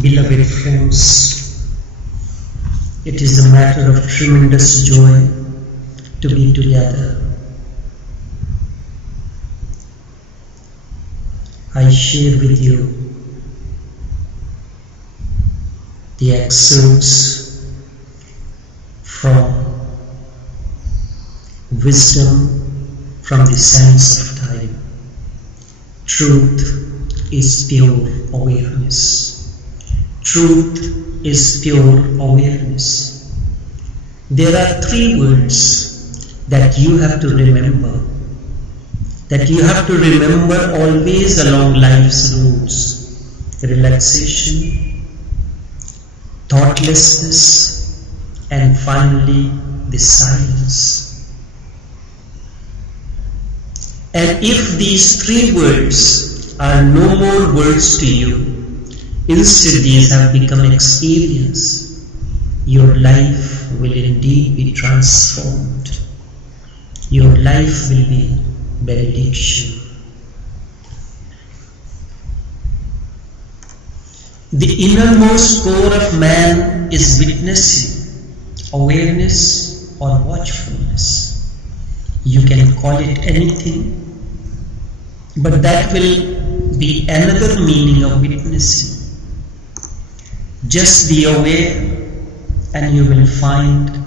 Beloved friends, it is a matter of tremendous joy to be together. I share with you the excerpts from Wisdom from the Sands of Time. Truth is pure awareness. Truth is pure awareness. There are 3 words that you have to remember, always along life's roads: relaxation, thoughtlessness, and finally the silence. And if these 3 words are no more words to you, instead these have become experience, your life will indeed be transformed. Your life will be benediction. The innermost core of man is witnessing, awareness or watchfulness. You can call it anything, but that will be another meaning of witnessing. Just be aware and you will find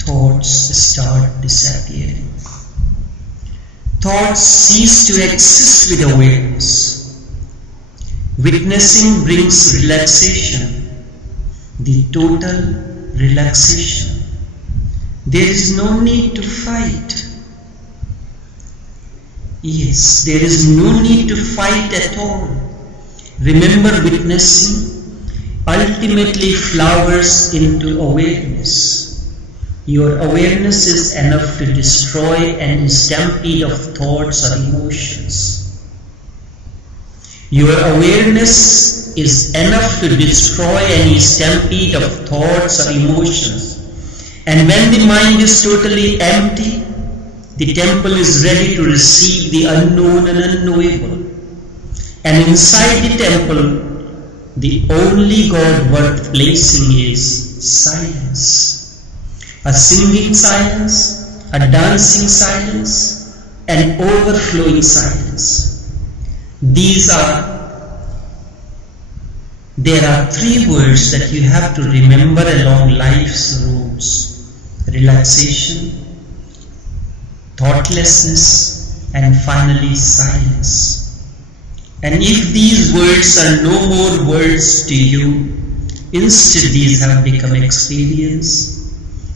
thoughts start disappearing. Thoughts cease to exist with awareness. Witnessing brings relaxation, the total relaxation. There is no need to fight. Yes, there is no need to fight at all. Remember, witnessing ultimately flowers into awareness. Your awareness is enough to destroy any stampede of thoughts or emotions. Your awareness is enough to destroy any stampede of thoughts or emotions. And when the mind is totally empty, the temple is ready to receive the unknown and unknowable. And inside the temple, the only God worth placing is silence. A singing silence, a dancing silence, an overflowing silence. There are 3 words that you have to remember along life's roads: relaxation, thoughtlessness, and finally silence. And if these words are no more words to you, instead these have become experience,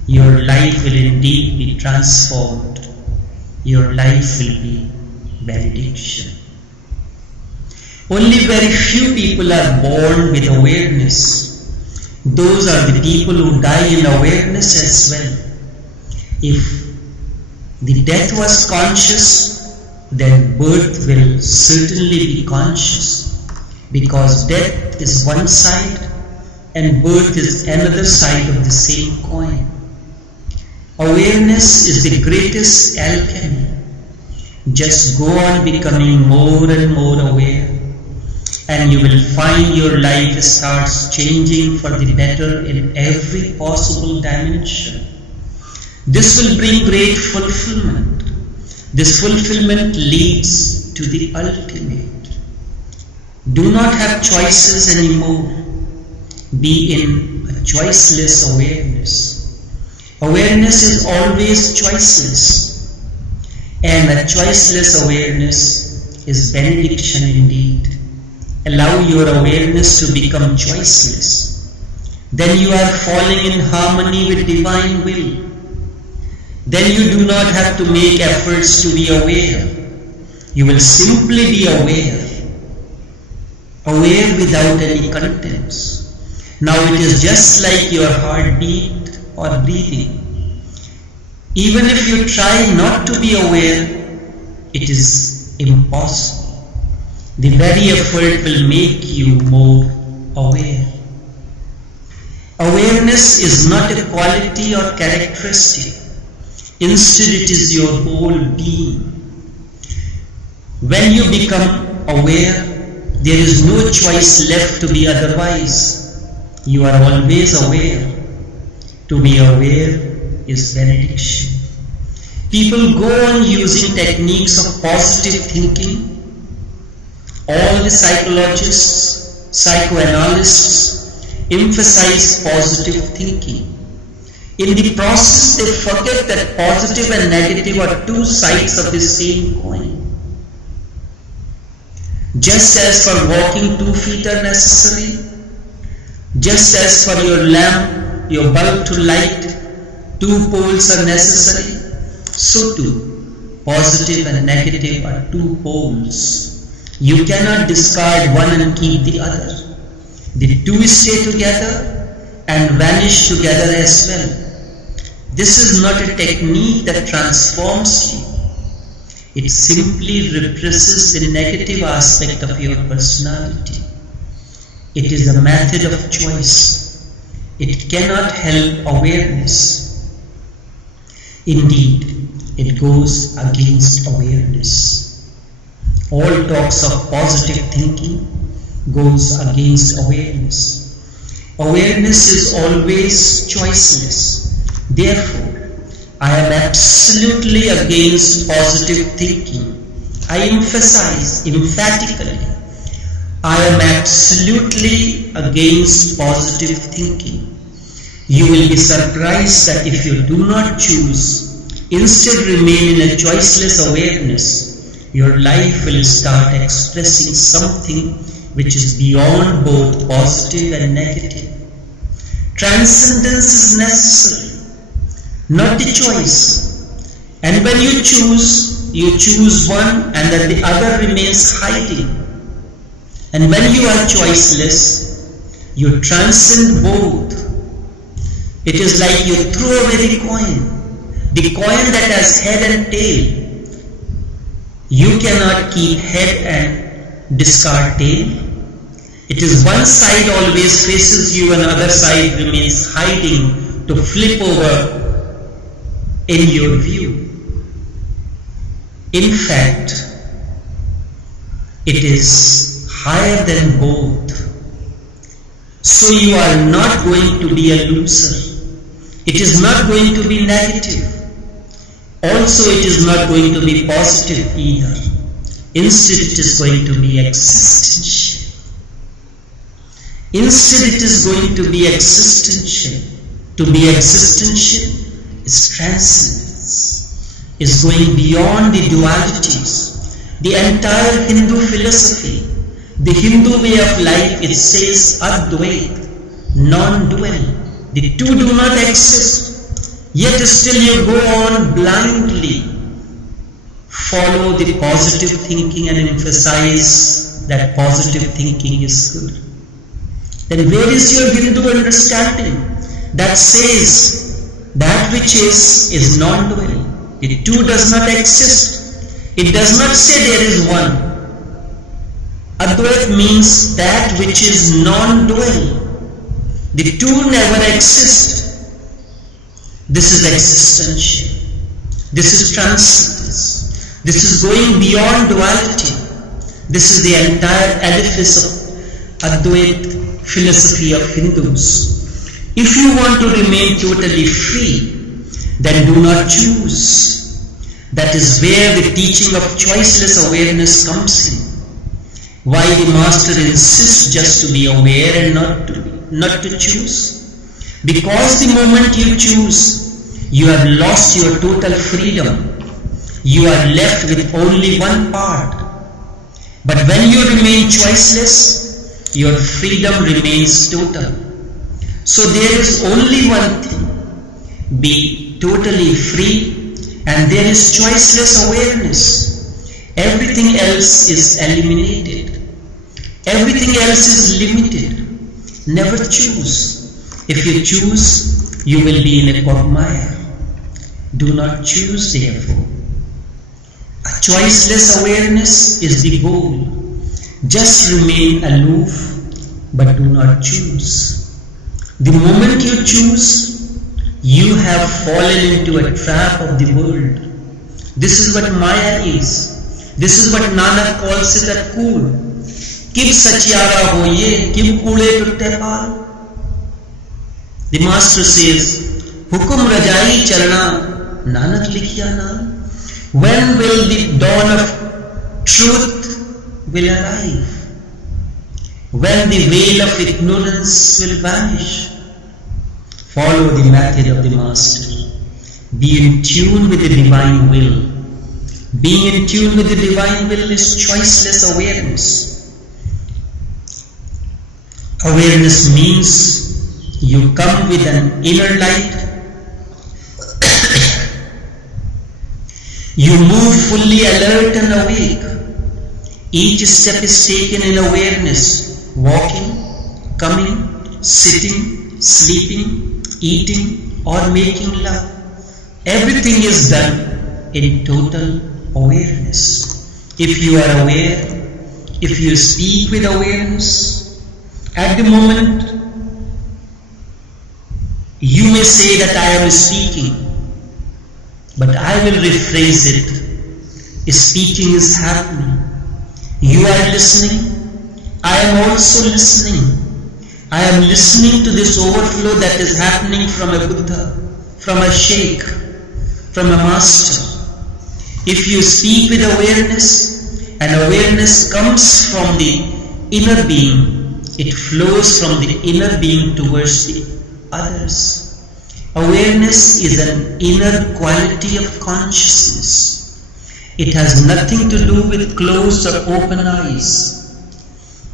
your life will indeed be transformed. Your life will be benediction. Only very few people are born with awareness. Those are the people who die in awareness as well. If the death was conscious, then birth will certainly be conscious, because death is one side and birth is another side of the same coin. Awareness is the greatest alchemy. Just go on becoming more and more aware, and you will find your life starts changing for the better in every possible dimension. This will bring great fulfillment. This fulfillment leads to the ultimate. Do not have choices anymore. Be in a choiceless awareness. Awareness is always choiceless. And a choiceless awareness is benediction indeed. Allow your awareness to become choiceless. Then you are falling in harmony with divine will. Then you do not have to make efforts to be aware. You will simply be aware. Aware without any contents. Now it is just like your heartbeat or breathing. Even if you try not to be aware, it is impossible. The very effort will make you more aware. Awareness is not a quality or characteristic. Instead, it is your whole being. When you become aware, there is no choice left to be otherwise. You are always aware. To be aware is benediction. People go on using techniques of positive thinking. All the psychologists, psychoanalysts emphasize positive thinking. In the process, they forget that positive and negative are two sides of the same coin. Just as for walking 2 feet are necessary, just as for your lamp, your bulb to light, 2 poles are necessary, so too, positive and negative are 2 poles. You cannot discard one and keep the other. The two stay together and vanish together as well. This is not a technique that transforms you. It simply represses the negative aspect of your personality. It is a method of choice. It cannot help awareness. Indeed, it goes against awareness. All talks of positive thinking goes against awareness. Awareness is always choiceless. Therefore, I am absolutely against positive thinking. I emphasize emphatically, I am absolutely against positive thinking. You will be surprised that if you do not choose, instead remain in a choiceless awareness, your life will start expressing something which is beyond both positive and negative. Transcendence is necessary, not the choice. And when you choose one and then the other remains hiding. And when you are choiceless, you transcend both. It is like you throw away the coin that has head and tail. You cannot keep head and discard tail. It is one side always faces you and other side remains hiding to flip over in your view. In fact, it is higher than both. So you are not going to be a loser. It is not going to be negative. Also, it is not going to be positive either. Instead, it is going to be existential. Instead, it is going to be existential. To be existential is transcendence, is going beyond the dualities. The entire Hindu philosophy, the Hindu way of life, it says Advait, non-dual. The two do not exist. Yet still you go on blindly, follow the positive thinking and emphasize that positive thinking is good. Then where is your Hindu understanding that says that which is non-dual? The two does not exist. It does not say there is one. Advait means that which is non-dual. The two never exist. This is existential. This is transcendence. This is going beyond duality. This is the entire edifice of Advait philosophy of Hindus. If you want to remain totally free, then do not choose. That is where the teaching of choiceless awareness comes in. Why the master insists just to be aware and not to choose? Because the moment you choose, you have lost your total freedom. You are left with only one part. But when you remain choiceless, your freedom remains total. So there is only one thing. Be totally free, and there is choiceless awareness. Everything else is eliminated. Everything else is limited. Never choose. If you choose, you will be in a quagmire. Do not choose, therefore. A choiceless awareness is the goal. Just remain aloof, but do not choose. The moment you choose, you have fallen into a trap of the world. This is what Maya is. This is what Nanak calls it a cool. किब सचियारा होइए, किब कूड़े टुट्टे पाल. The master says, हुकुम रजाई चलना नानक लिखिया नाम. When will the dawn of truth will arrive? When the veil of ignorance will vanish? Follow the method of the master. Be in tune with the divine will. Being in tune with the divine will is choiceless awareness. Awareness means you come with an inner light. You move fully alert and awake. Each step is taken in awareness. Walking, coming, sitting, sleeping, eating or making love. Everything is done in total awareness. If you are aware, if you speak with awareness, at the moment you may say that I am speaking, but I will rephrase it. Speaking is happening. You are listening. I am also listening. I am listening to this overflow that is happening from a Buddha, from a Sheikh, from a master. If you speak with awareness, and awareness comes from the inner being, it flows from the inner being towards the others. Awareness is an inner quality of consciousness. It has nothing to do with closed or open eyes.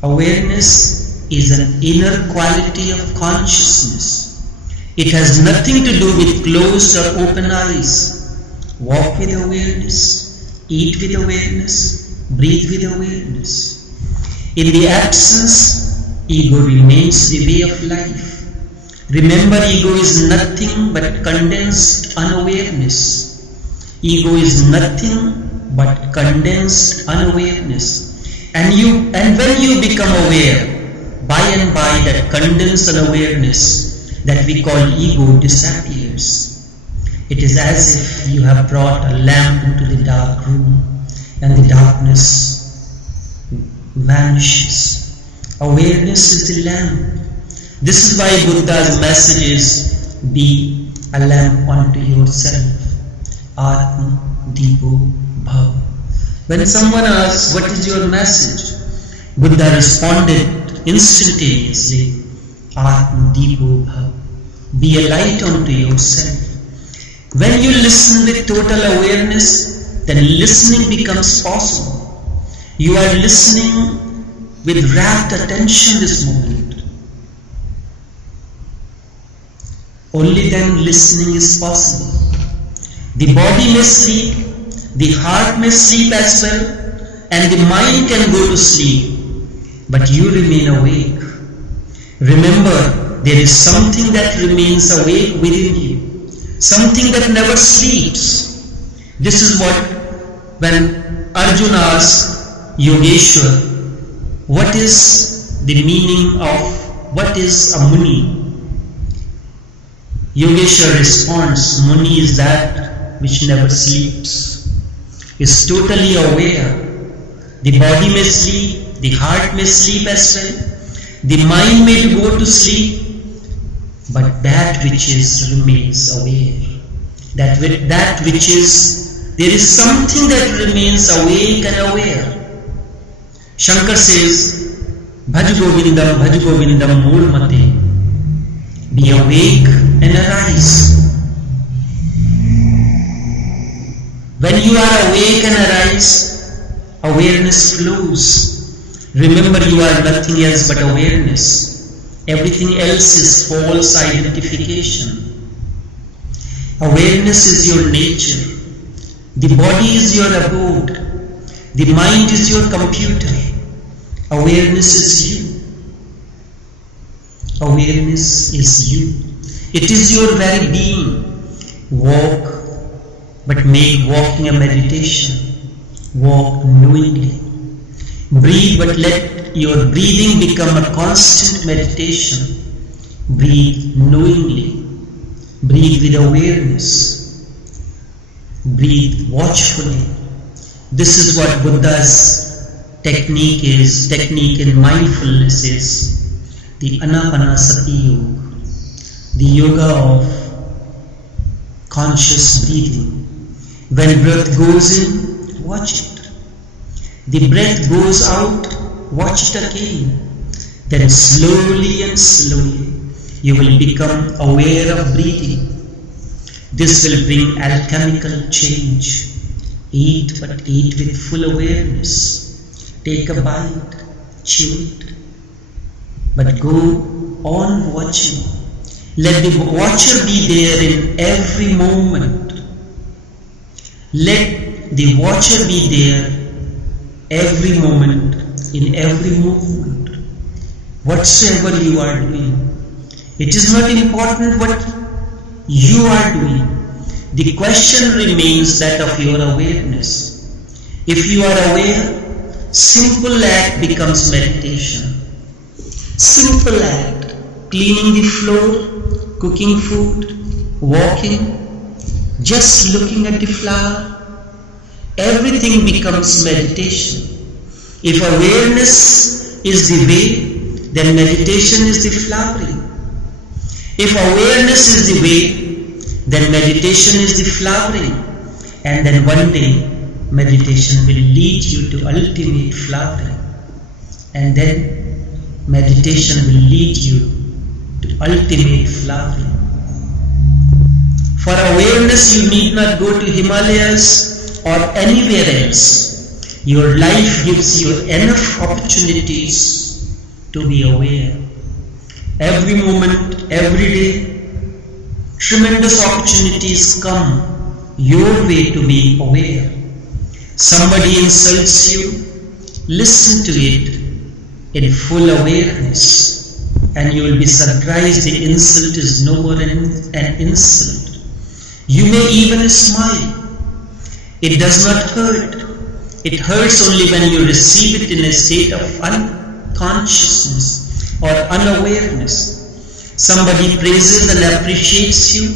Awareness is an inner quality of consciousness. It has nothing to do with closed or open eyes. Walk with awareness, eat with awareness, breathe with awareness. In the absence, ego remains the way of life. Remember, ego is nothing but condensed unawareness. Ego is nothing but condensed unawareness. And when you become aware, by and by that condensed unawareness that we call ego disappears. It is as if you have brought a lamp into the dark room and the darkness vanishes. Awareness is the lamp. This is why Buddha's message is, be a lamp unto yourself. Atma Deepo Bhav. When someone asks, what is your message? Buddha responded instantaneously, Atma Deepo Bhav. Be a light unto yourself. When you listen with total awareness, then listening becomes possible. You are listening with rapt attention this moment. Only then listening is possible. The body may sleep, the heart may sleep as well, and the mind can go to sleep, but you remain awake. Remember, there is something that remains awake within you, something that never sleeps. This is what, when Arjuna asked Yogeshwar, what is the meaning of, what is a Muni? Yogeshwar responds, Muni is that which never sleeps, is totally aware. The body may sleep, the heart may sleep as well, the mind may go to sleep, but that which is remains aware. That which is, there is something that remains awake and aware. Shankar says, Bhaj Govindam Mool Mate. Be awake and arise. When you are awake and arise, awareness flows. Remember, you are nothing else but awareness. Everything else is false identification. Awareness is your nature. The body is your abode. The mind is your computer. Awareness is you. Awareness is you. It is your very being. Walk, but make walking a meditation. Walk knowingly. Breathe, but let your breathing become a constant meditation. Breathe knowingly. Breathe with awareness. Breathe watchfully. This is what Buddha's technique in mindfulness is the Anapanasati Yoga, the yoga of conscious breathing. When breath goes in, watch it. The breath goes out, watch it again. Then slowly and slowly you will become aware of breathing. This will bring alchemical change. Eat, but eat with full awareness. Take a bite, chew it, but go on watching. Let the watcher be there in every moment. Let the watcher be there every moment, in every movement, whatsoever you are doing. It is not important what you are doing. The question remains that of your awareness. If you are aware, simple act becomes meditation. Simple act, cleaning the floor, cooking food, walking, just looking at the flower, everything becomes meditation. If awareness is the way, then meditation is the flowering. If awareness is the way, then meditation is the flowering. And then one day, meditation will lead you to ultimate flowering. And then meditation will lead you to ultimate flowering. For awareness, you need not go to Himalayas or anywhere else. Your life gives you enough opportunities to be aware. Every moment, every day, tremendous opportunities come your way to be aware. Somebody insults you, listen to it in full awareness, and you will be surprised the insult is no more an insult. You may even smile. It does not hurt. It hurts only when you receive it in a state of unconsciousness or unawareness. Somebody praises and appreciates you.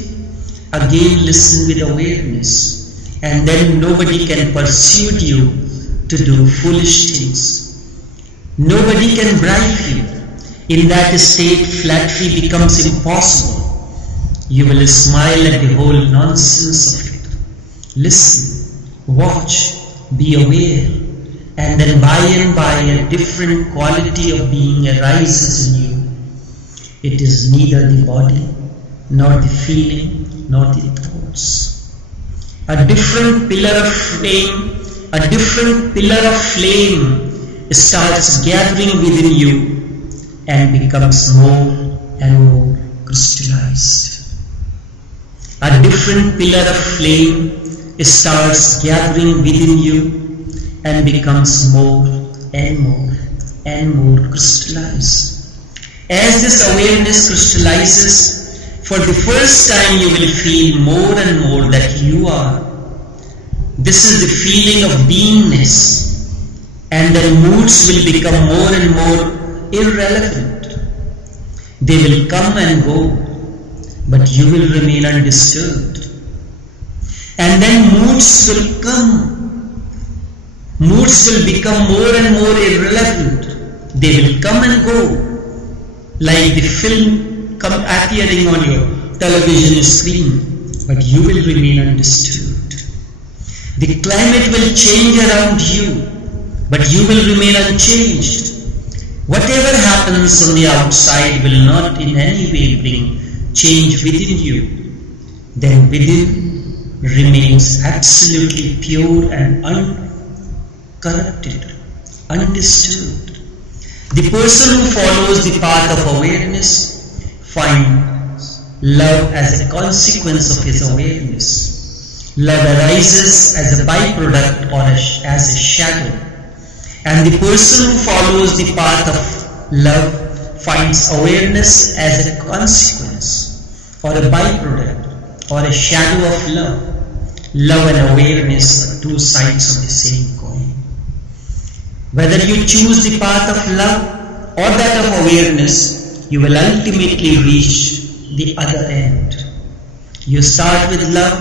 Again, listen with awareness, and then nobody can persuade you to do foolish things. Nobody can bribe you. In that state, flattery becomes impossible. You will smile at the whole nonsense of it. Listen, watch, be aware, and then by and by a different quality of being arises in you. It is neither the body, nor the feeling, nor the thoughts. A different pillar of flame starts gathering within you and becomes more and more crystallized. A different pillar of flame starts gathering within you and becomes more and more and more crystallized. As this awareness crystallizes, for the first time you will feel more and more that you are. This is the feeling of beingness, and then moods will become more and more irrelevant. They will come and go, but you will remain undisturbed. And then moods will come. Moods will become more and more irrelevant. They will come and go, like the film appearing on your television screen, but you will remain undisturbed. The climate will change around you, but you will remain unchanged. Whatever happens on the outside will not in any way bring change within you. Then within remains absolutely pure and uncorrupted, undisturbed. The person who follows the path of awareness finds love as a consequence of his awareness. Love arises as a byproduct or as a shadow. And the person who follows the path of love finds awareness as a consequence or a byproduct or a shadow of love. Love and awareness are two sides of the same coin. Whether you choose the path of love or that of awareness, you will ultimately reach the other end. You start with love,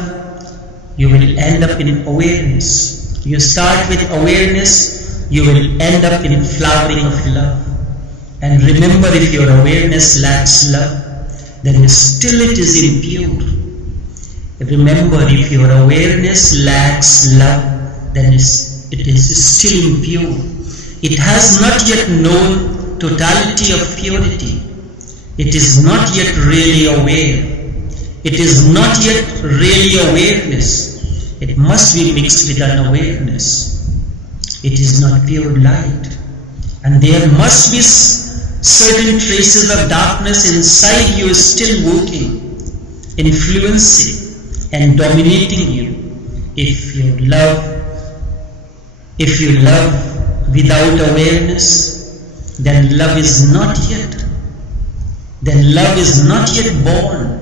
you will end up in awareness. You start with awareness, you will end up in flowering of love. And remember, if your awareness lacks love, then still it is impure. Remember, if your awareness lacks love, then it is still impure. It has not yet known totality of purity. It is not yet really aware. It is not yet really awareness. It must be mixed with unawareness. It is not pure light. And there must be certain traces of darkness inside you still working, influencing and dominating you. If you love without awareness, then love is not yet born.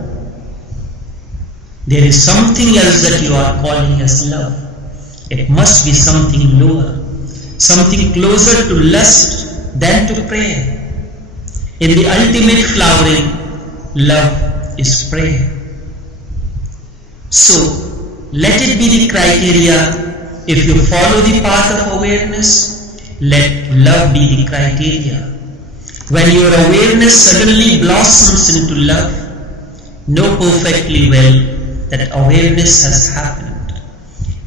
There is something else that you are calling as love. It must be something lower, something closer to lust than to prayer. In the ultimate flowering, love is prayer. So, let it be the criteria. If you follow the path of awareness, let love be the criteria. When your awareness suddenly blossoms into love, know perfectly well that awareness has happened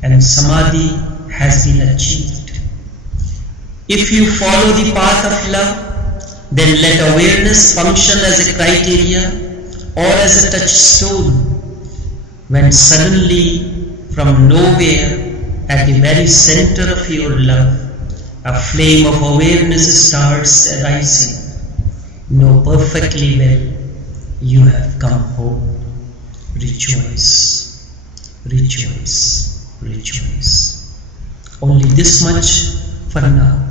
and samadhi has been achieved. If you follow the path of love, then let awareness function as a criteria or as a touchstone. When suddenly, from nowhere, at the very center of your love, a flame of awareness starts arising, know perfectly well you have come home. Rejoice, rejoice, rejoice. Only this much for now.